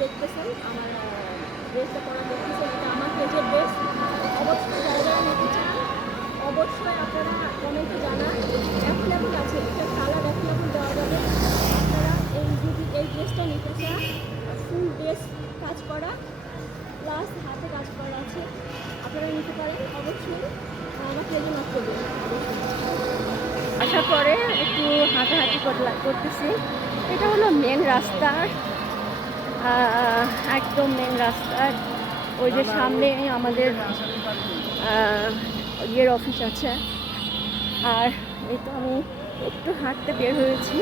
দেখতেছেন আমার ড্রেসটা পরা দেখতেছেন, এটা আমার পেজের ড্রেস। অবশ্যই যারা যারা নিতে চান অবশ্যই আপনারা কমেন্টে জানান। অ্যাভেলেবল আছে, এটা কালার অ্যাভেলেবল দেওয়া যাবে। আপনারা এই ড্রেসটা নিতে চান, ফুল ড্রেস কাজ করা প্লাস হাতে কাজ করা আছে, আপনারা নিতে পারেন। অবশ্যই আমার পেজে নক করবেন। আসার পরে একটু হাঁটাহাঁটি করতেছি। এটা হলো মেন রাস্তা, একদম মেন রাস্তার ওই যে সামনে আমাদের ইয়ের অফিস আছে। আর এই তো আমি একটু হাঁটতে বের হয়েছি,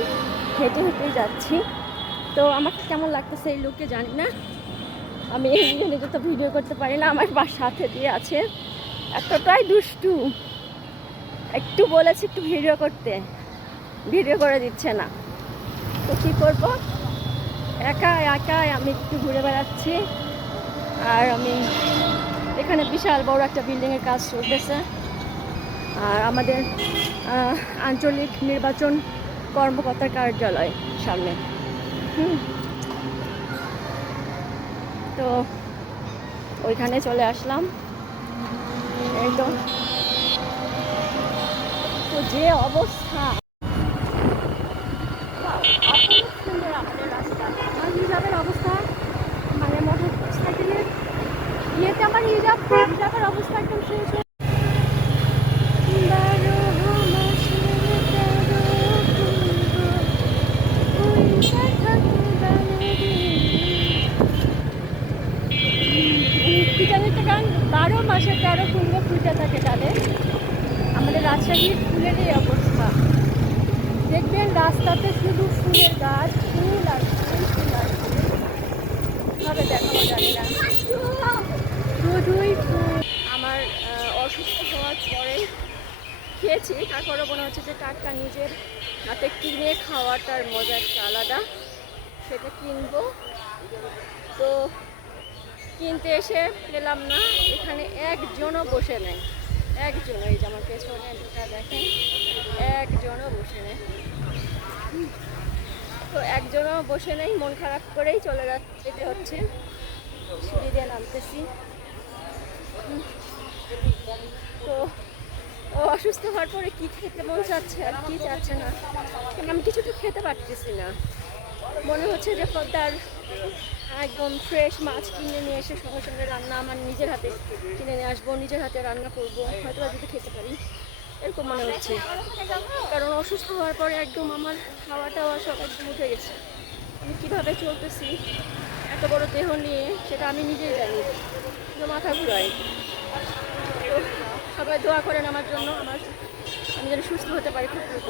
হেঁটে হেঁটেই যাচ্ছি। তো আমার কেমন লাগতেছে এই লোককে জানি না, আমি এখানে যত ভিডিও করতে পারি না। আমার সাথে দিয়ে আছে, এতটাই দুষ্টু। একটু বলেছি একটু ভিডিও করতে, ভিডিও করে দিচ্ছে না। তো কী করবো, একা একাই আমি একটু ঘুরে বেড়াচ্ছি। আর আমি এখানে বিশাল বড় একটা বিল্ডিংয়ের কাজ চলতেছে, আর আমাদের আঞ্চলিক নির্বাচন কর্মকর্তার কার্যালয় সামনে। তো ওইখানে চলে আসলাম। এই তো যে অবস্থা, সুন্দর আমাদের রাস্তা। আমার হিজাবের অবস্থা, মানে মোটর সাইকেলের ইয়েতে আমার হিজাবের অবস্থা একদম শেষ। গান 12 মাসে 13 কুণ্ড ফুটে থাকে তাদের। আমাদের রাজশাহীর ফুলের এই অবস্থা দেখবেন, রাস্তাতে শুধু ফুলের গাছ, ফুল আর ফুল, ফুল আর ফুল। কীভাবে দেখাবো জানি না, শুধুই ফুল। আমার অসুস্থ হওয়ার পরে খেয়েছি, তারপরে মনে হচ্ছে যে টাটকা নিজের হাতে কিনে খাওয়াটার মজা একটা আলাদা, সেটা কিনবো। তো কিনতে এসে পেলাম না, এখানে একজনও বসে নেই, একজন। এই যে আমার পেছনে দুটা দেখেন, একজনও বসে নেই। তো একজনও বসে নেই, মন খারাপ করেই চলে যেতে হচ্ছে। সিঁড়ি দিয়ে নামতেছি। তো ও অসুস্থ হওয়ার পরে কি খেতে মন চাচ্ছে আর কি চাচ্ছে না, কারণ আমি কিছু তো খেতে পারতেছি না। মনে হচ্ছে যে পদ্মার একদম ফ্রেশ মাছ কিনে নিয়ে এসে সঙ্গে সঙ্গে রান্না আমার নিজের হাতে কিনে নিয়ে আসবো, নিজের হাতে রান্না করবো, হয়তো যদি খেতে পারি, এরকম মনে হচ্ছে। কারণ অসুস্থ হওয়ার পরে একদম আমার খাওয়া টাওয়া সব একদম উঠে গেছে। আমি কীভাবে চলতেছি এত বড় দেহ নিয়ে সেটা আমি নিজেই জানি, কিন্তু মাথা ঘুরাই। তো সবাই দোয়া করেন আমার জন্য, আমি যেন সুস্থ হতে পারি খুব দ্রুত।